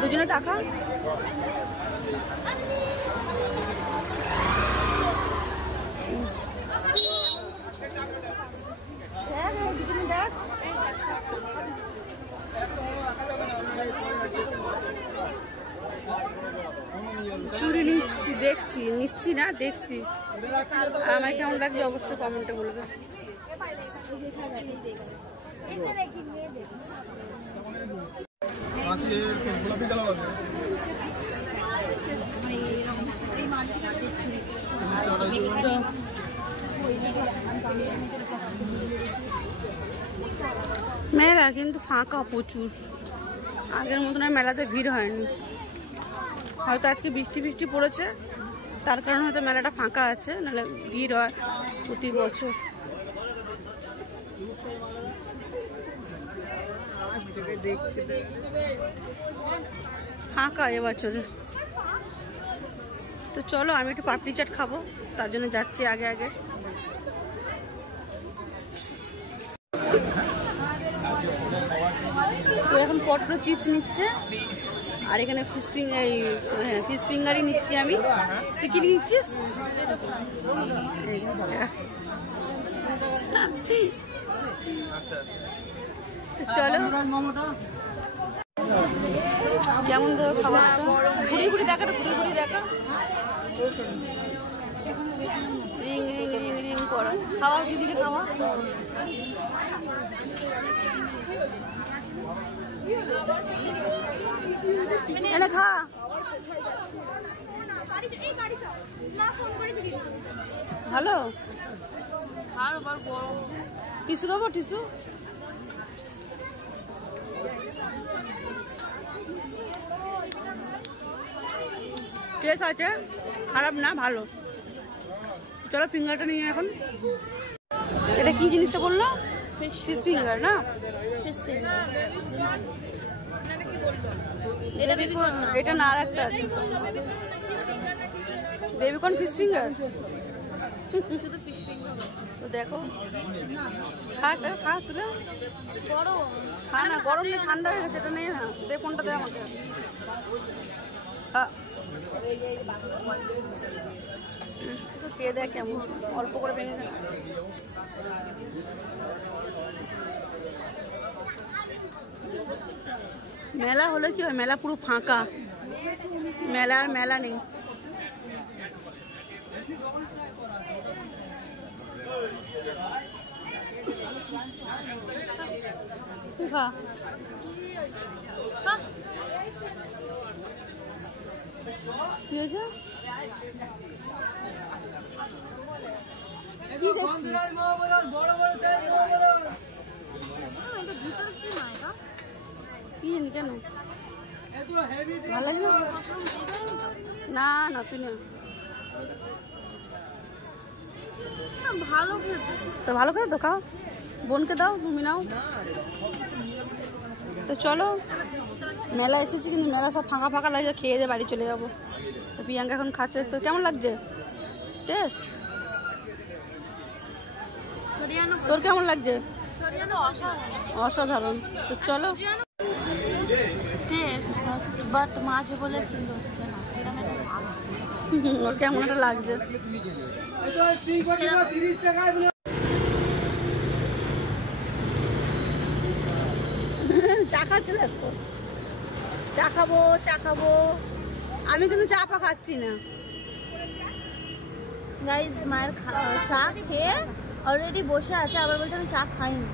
দুজনে দেখা। চুড়ি নিচ্ছি না দেখছি। আমার কেমন লাগছে অবশ্যই কমেন্টে বলবে। মেলা কিন্তু ফাঁকা প্রচুর, আগের মতন আর মেলাতে ভিড় হয়নি। হয়তো আজকে বৃষ্টি পড়েছে, তার কারণে হয়তো মেলাটা ফাঁকা আছে, নাহলে ভিড় হয় প্রতি বছর। ফাঁকা এবছরে। তো চলো আমি একটু পাপড়ি চাট খাবো, তার জন্য যাচ্ছি আগে আগে। তো এখন পটেটো চিপস নিচ্ছে, আর এখানে ফিশ ফিঙ্গারই নিচ্ছি আমি। তুই কি নিচ্ছিস? চলো কেমন দেবো খাবার, ঘুরি দেখা রিং করা খাওয়া, দিদিকে খাওয়া। এনে খা। ভালো টিস্যু দেবো, টিস্যু টেস্ট আছে, খারাপ না, ভালো। চলো ফিঙ্গারটা নিয়ে এখন। এটা কি জিনিসটা বললো? ফিশ ফিঙ্গার না? এটা না, আর একটা আছে বেবিকর্ন ফিশ ফিঙ্গার। তো দেখো, খা তুলে খা না, গরম নেই, ঠান্ডা হয়ে গেছে। এটা নেই না, দে ফোনটা দে আমাকে। খেয়ে দেখ কেমন, অল্প করে ভেঙে দেখ। মেলা হলে কি হয়, মেলা পুরো ফাঁকা, মেলা নেই। কি হয়েছে? কি দেখছিস? কি জানি কেন ভালো লাগছে না? না তুই না, ভালো খেতে তো খাও, বোনকে দাও, তুমি নাও। তো চলো মেলা এসেছি, কিন্তু মেলা সব ফাঁকা লাগছে, খেয়ে দিয়ে বাড়ি চলে যাবো। তো প্রিয়াঙ্কা এখন খাচ্ছে। তো কেমন লাগছে টেস্ট? তোর কেমন লাগছে? অসাধারণ। তো চলো বাট মাছ বলে ফিল হচ্ছে না, ওর কেমন একটা লাগছে। চা খাচ্ছিল তো, চা খাবো। আমি কিন্তু চা পা খাচ্ছি না গাইস। মায়ের চা খেয়ে অলরেডি বসে আছে, আবার বলছে আমি চা খাইনি।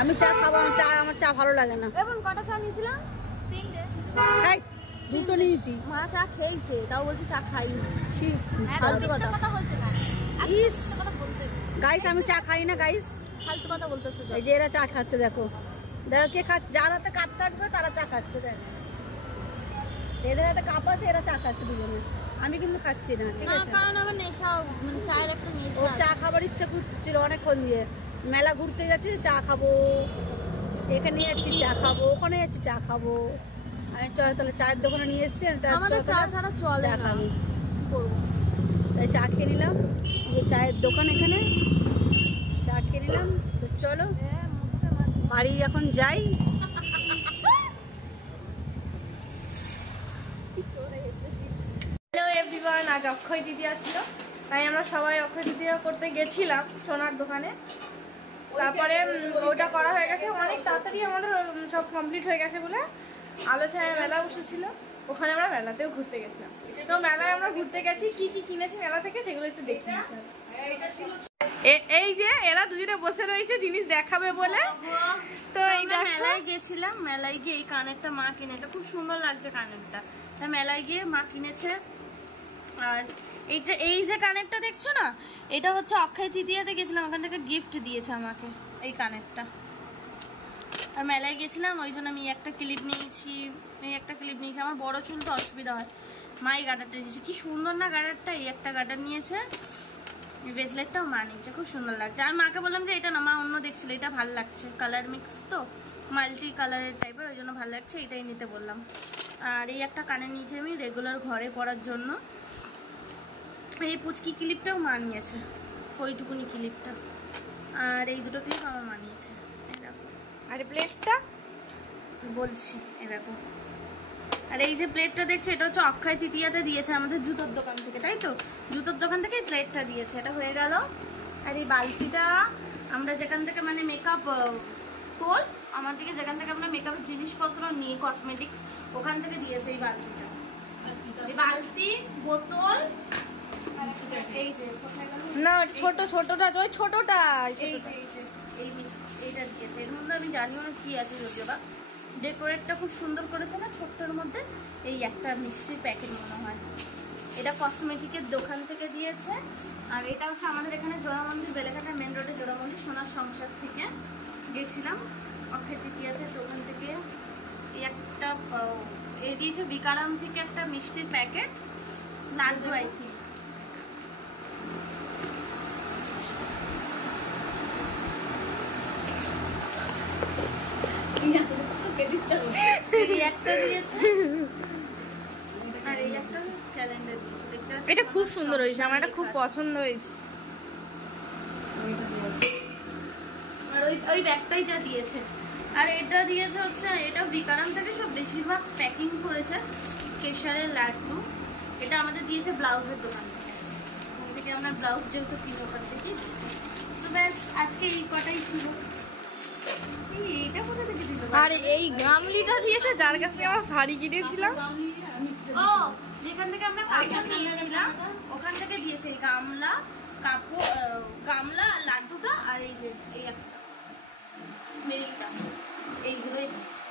আমি চা খাবো, আমার চা ভালো লাগে না। এখন কটা চা নিয়েছিলাম? তিনটে। দুটো নিয়েছি। মা চা খেয়েছে, তাও বলছে চা খাইনি। ফালতু কথা বলছে না গাইস, আমি চা খাই না গাইস, ফালতু কথা বলতেছে। এই যে এরা চা খাচ্ছে, দেখো কে খাচ্ছে, যার হাতে কাপ থাকবে তারা চা খাচ্ছে। দেখ এদের হাতে কাপ আছে, এরা চা খাচ্ছে দুজনে। আমি কিন্তু খাচ্ছি না, ঠিক আছে? কারণ আমার নেশা, মানে চায়ের একটা নেশা। ও চা খাবার ইচ্ছা করছিল অনেকক্ষণ দিয়ে। মেলা ঘুরতে যাচ্ছি, চা খাবো, এখানে যাচ্ছি চা খাবো, ওখানে যাচ্ছি চা খাবো। আমি তাহলে চায়ের দোকানে নিয়ে এসছি, চা ছাড়া চলে চা খাবো, তাই চা খেয়ে নিলাম। যে চায়ের দোকান, এখানে চা খেয়ে নিলাম। তো চলো বাড়ি এখন যাই। আজ অক্ষয় তৃতীয়া ছিল, তাই আমরা সবাই অক্ষয় তৃতীয়া করতে গেছিলাম সোনার দোকানে। তারপরে ওটা করা হয়ে গেছে, অনেক তাড়াতাড়ি আমাদের সব কমপ্লিট হয়ে গেছে বলে আলো ছায়া মেলা বসেছিল, ওখানে আমরা মেলাতেও ঘুরতে গেছিলাম। তো মেলায় আমরা ঘুরতে গেছি, কি কি কিনেছি মেলা থেকে সেগুলো একটু দেখি। এই যে এরা দুজনে বসে রয়েছে জিনিস দেখাবে বলে। তো এই মেলায় গেছিলাম, মেলায় গিয়ে এই কানেরটা মা কিনে, এটা খুব সুন্দর লাগছে কানেরটা, তাই মেলায় গিয়ে মা কিনেছে। আর এইটা, এই যে কানেরটা দেখছো না, এটা হচ্ছে অক্ষয় তৃতীয়াতে গেছিলাম, ওখান থেকে গিফট দিয়েছে আমাকে এই কানেরটা। আর মেলায় গেছিলাম ওই জন্য আমি একটা ক্লিপ নিয়েছি, আমার বড় চুল তো অসুবিধা হয়, মা এই গার্ডারটা নিয়েছে, কি সুন্দর না গার্ডারটা, এই একটা গার্ডার নিয়েছে, ব্রেসলেটটাও মা নিয়েছে, খুব সুন্দর লাগছে। আমি মাকে বললাম যে এটা না, মা অন্য দেখছিল, এটা ভালো লাগছে, কালার মিক্স তো মাল্টি কালারের টাইপের, ওই জন্য ভালো লাগছে, এটাই নিতে বললাম। আর এই একটা কানে নিয়েছি আমি রেগুলার ঘরে পরার জন্য। এই পুচকি ক্লিপটাও মা নিয়েছে, ওইটুকুনি ক্লিপটা, আর এই দুটো ক্লিপ আমার মা নিয়েছে। আর প্লেটটা বলছি এরকম। আর এই যে প্লেটটা দেখছো, এটা হচ্ছে অক্ষয় তৃতীয়াতে দিয়েছে আমাদের জুতোর দোকান থেকে, তাই তো জুতোর দোকান থেকে এই প্লেটটা দিয়েছে, এটা হয়ে গেল। আর এই বালতিটা আমরা যেখান থেকে মানে মেকআপ তোল, আমার দিকে যেখান থেকে আমরা মেকআপের জিনিসপত্র নিই কসমেটিক্স, ওখান থেকে দিয়েছে এই বালতিটা। এই বালতি, বোতল, এই যে কোথায় গেল না ছোটটা, ওই ছোটটা, এইটা দিয়েছে। এর মধ্যে আমি জানিও না কি আছে, যদিও বা ডেকোরেটটা খুব সুন্দর করেছে না ছোট্টর মধ্যে। এই একটা মিষ্টির প্যাকেট মনে হয়, এটা কসমেটিকের দোকান থেকে দিয়েছে। আর এটা হচ্ছে আমাদের এখানে জোড়া মন্দির, বেলেঘাটা মেন রোডে জোড়া মন্দির, সোনার সংসার থেকে গেছিলাম অক্ষয় তৃতীয়াতে, তো ওখান থেকে এই একটা এই দিয়েছে বিকারাম থেকে একটা মিষ্টির প্যাকেট, লাড্ডু আই থিঙ্ক। এটা খুব সুন্দর হয়েছে, আমার এটা খুব পছন্দ হয়েছে। আর ওই ব্যাগটাই যা দিয়েছে, আর এটা দিয়েছে হচ্ছে, এটা বিকারাম থেকে সব বেশিরভাগ প্যাকিং করেছে কেশরের লাড্ডু। এটা আমাদের দিয়েছে ব্লাউজের দোকান থেকে, আমরা ব্লাউজ যেহেতু কিনে ওখান থেকে। সো ব্যাস আজকে এই কটাই ছিল। এইটা কোথা থেকে দিল? আর এই গামলিটা দিয়েছে যার কাছ থেকে আমরা শাড়ি কিনেছিলাম, ও যেখান থেকে আমরা কাপড় নিয়েছিলাম ওখান থেকে দিয়েছে এই গামলা, কাপড়, গামলা, লাড্ডুটা, আর এই যে এই একটা মেরিটা, এইগুলোই দিয়েছে।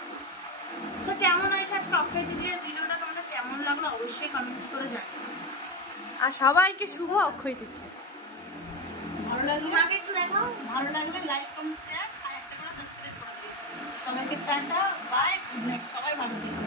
তো কেমন হয়েছে আজকে অক্ষয় তৃতীয়ার ভিডিওটা, তোমাদের কেমন লাগলো অবশ্যই কমেন্টস করে জানাও। আর সবাইকে শুভ অক্ষয় তৃতীয়া। ভালো লাগলো, আমাকে একটু দেখাও। ভালো লাগলে লাইক কমেন্ট শেয়ার আর একটা করে সাবস্ক্রাইব করে দিও। সবাইকে টাটা, বাই, গুড নাইট, সবাই ভালো থাকবেন।